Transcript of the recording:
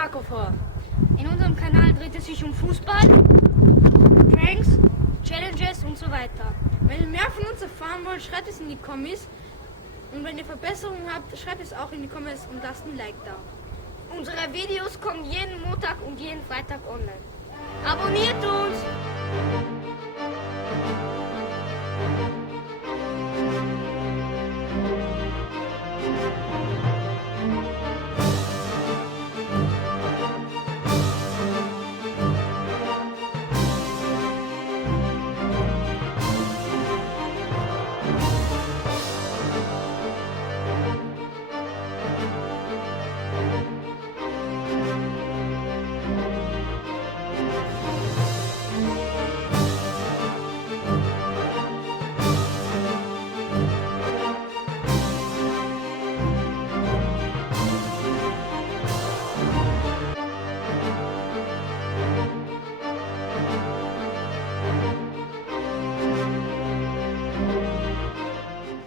Marco vor. In unserem Kanal dreht es sich um Fußball, Pranks, Challenges und so weiter. Wenn ihr mehr von uns erfahren wollt, schreibt es in die Kommis. Und wenn ihr Verbesserungen habt, schreibt es auch in die Kommis und lasst ein Like da. Unsere Videos kommen jeden Montag und jeden Freitag online. Abonniert uns!